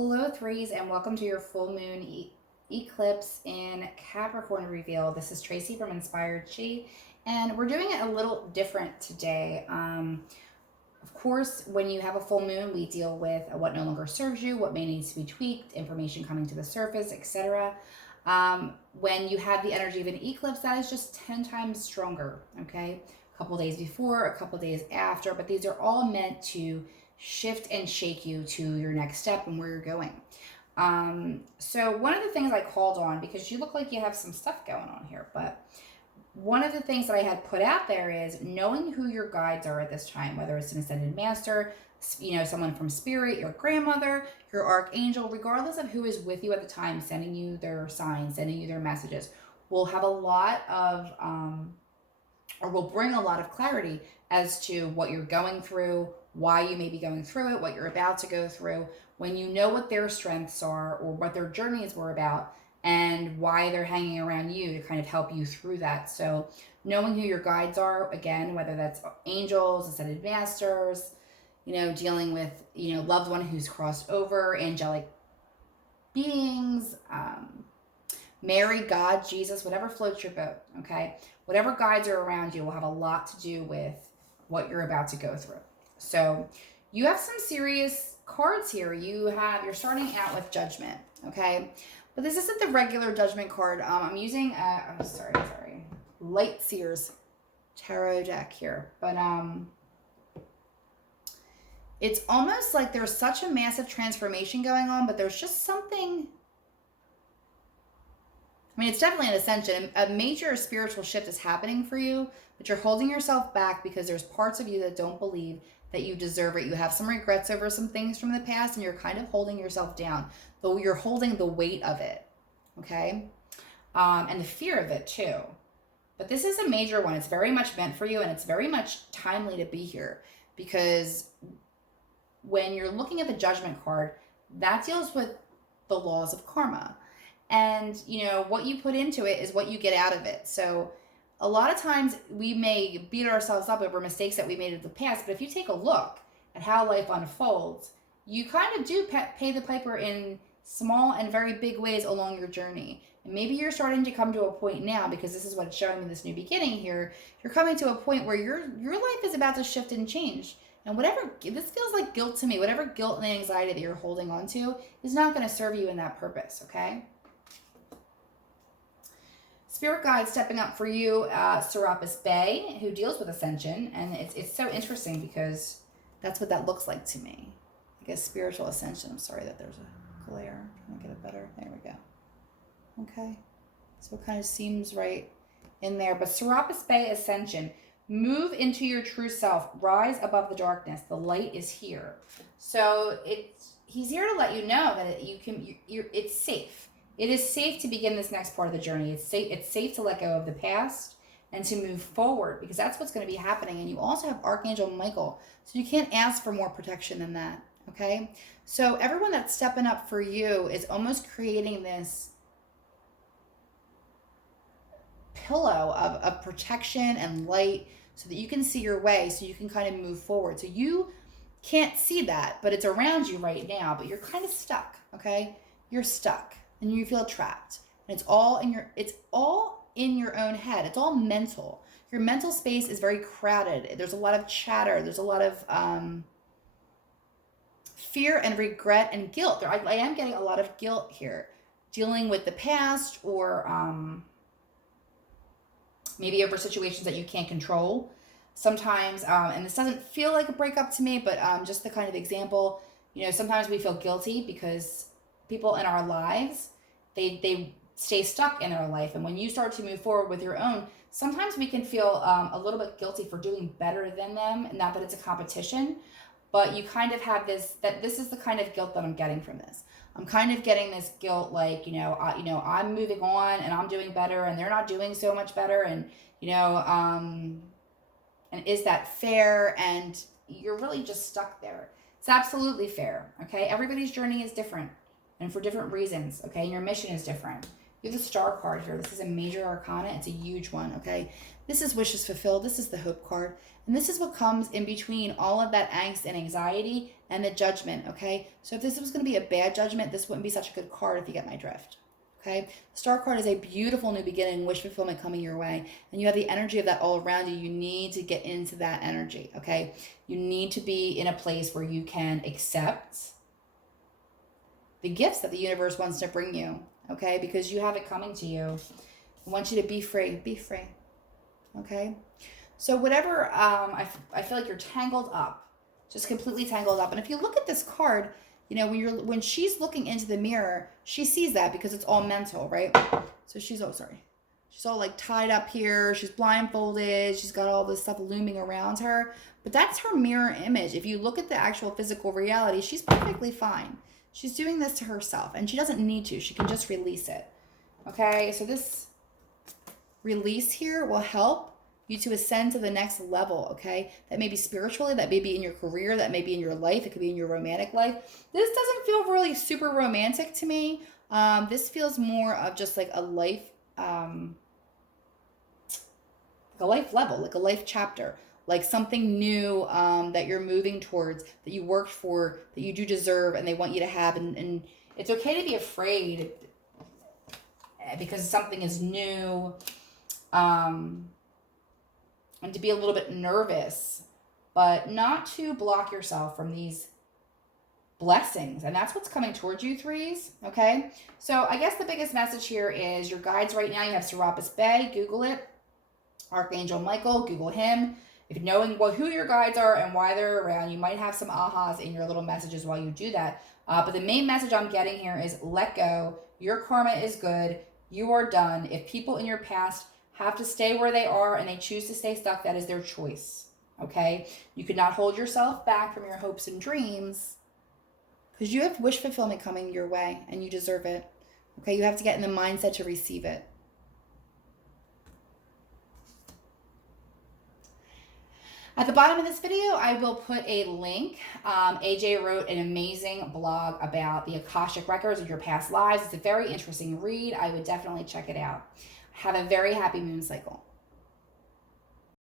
Hello, threes, and welcome to your full moon eclipse in Capricorn reveal. This is Tracy from Inspired Chi, and we're doing it a little different today. Of course, when you have a full moon, we deal with what no longer serves you, what may needs to be tweaked, information coming to the surface, etc. When you have the energy of an eclipse, that is just 10 times stronger, okay? A couple days before, a couple days after, but these are all meant to shift and shake you to your next step and where you're going. So one of the things I called on, because you look like you have some stuff going on here, but one of the things that I had put out there is knowing who your guides are at this time, whether it's an ascended master, someone from spirit, your grandmother, your archangel, regardless of who is with you at the time, sending you their signs, sending you their messages, will have a lot of, or will bring a lot of clarity as to what you're going through, why you may be going through it, what you're about to go through. When you know what their strengths are or what their journeys were about and why they're hanging around you to kind of help you through that. So knowing who your guides are, again, whether that's angels, ascended masters, dealing with, loved one who's crossed over, angelic beings, Mary, God, Jesus, whatever floats your boat, okay? Whatever guides are around you will have a lot to do with what you're about to go through. So you have some serious cards here. You're starting out with Judgment, okay? But this isn't the regular Judgment card. I'm using Light Seers tarot deck here. But it's almost like there's such a massive transformation going on, but there's just something. I mean, it's definitely an ascension. A major spiritual shift is happening for you, but you're holding yourself back because there's parts of you that don't believe that you deserve it. You have some regrets over some things from the past, and you're kind of holding yourself down, though you're holding the weight of it, okay? And the fear of it too. But this is a major one. It's very much meant for you, and it's very much timely to be here, because when you're looking at the Judgment card, that deals with the laws of karma. And, what you put into it is what you get out of it. So a lot of times we may beat ourselves up over mistakes that we made in the past, but if you take a look at how life unfolds, you kind of do pay the piper in small and very big ways along your journey. And maybe you're starting to come to a point now, because this is what it's showing me, this new beginning here. You're coming to a point where your life is about to shift and change. And this feels like guilt to me, whatever guilt and anxiety that you're holding on to is not going to serve you in that purpose, okay? Spirit guide stepping up for you, Serapis Bay, who deals with ascension. And it's so interesting because that's what that looks like to me. I guess spiritual ascension. I'm sorry that there's a glare. I'm trying to get it better. There we go. Okay. So it kind of seems right in there. But Serapis Bay ascension. Move into your true self. Rise above the darkness. The light is here. So he's here to let you know that it's safe. It is safe to begin this next part of the journey. It's safe to let go of the past and to move forward, because that's what's going to be happening. And you also have Archangel Michael. So you can't ask for more protection than that, okay? So everyone that's stepping up for you is almost creating this pillow of protection and light so that you can see your way, so you can kind of move forward. So you can't see that, but it's around you right now, but you're kind of stuck, okay? You're stuck. And you feel trapped. And it's all in your own head. It's all mental. Your mental space is very crowded. There's a lot of chatter. There's a lot of fear and regret and guilt. I am getting a lot of guilt here, dealing with the past, or maybe over situations that you can't control. Sometimes, and this doesn't feel like a breakup to me, but just the kind of example, sometimes we feel guilty because people in our lives, they stay stuck in their life. And when you start to move forward with your own, sometimes we can feel a little bit guilty for doing better than them. Not that it's a competition, but you kind of have this is the kind of guilt that I'm getting from this. I'm kind of getting this guilt, like, I'm moving on and I'm doing better and they're not doing so much better. And, and is that fair? And you're really just stuck there. It's absolutely fair. Okay. Everybody's journey is different, and for different reasons, okay? And your mission is different. You have the Star card here. This is a major arcana. It's a huge one, okay? This is wishes fulfilled. This is the Hope card. And this is what comes in between all of that angst and anxiety and the Judgment, okay? So if this was going to be a bad judgment, this wouldn't be such a good card if you get my drift, okay? Star card is a beautiful new beginning, wish fulfillment coming your way, and you have the energy of that all around you. You need to get into that energy, okay? You need to be in a place where you can accept the gifts that the universe wants to bring you, okay? Because you have it coming to you. I want you to be free, okay? So whatever, I feel like you're tangled up, just completely tangled up. And if you look at this card, you know, when she's looking into the mirror, she sees that because it's all mental, right? So she's all like tied up here. She's blindfolded. She's got all this stuff looming around her. But that's her mirror image. If you look at the actual physical reality, she's perfectly fine. She's doing this to herself, and she doesn't need to. She can just release it. Okay, so this release here will help you to ascend to the next level, okay? That may be spiritually, that may be in your career, that may be in your life, it could be in your romantic life. This doesn't feel really super romantic to me. This feels more of just like a life level, like a life chapter, like something new that you're moving towards, that you worked for, that you do deserve, and they want you to have. And it's okay to be afraid because something is new, and to be a little bit nervous, but not to block yourself from these blessings. And that's what's coming towards you, threes, okay? So I guess the biggest message here is your guides right now. You have Serapis Bey, Google it. Archangel Michael, Google him. If knowing who your guides are and why they're around, you might have some ahas in your little messages while you do that. But the main message I'm getting here is let go. Your karma is good. You are done. If people in your past have to stay where they are and they choose to stay stuck, that is their choice, okay? You could not hold yourself back from your hopes and dreams because you have wish fulfillment coming your way and you deserve it, okay? You have to get in the mindset to receive it. At the bottom of this video, I will put a link. AJ wrote an amazing blog about the Akashic Records of your past lives. It's a very interesting read. I would definitely check it out. Have a very happy moon cycle.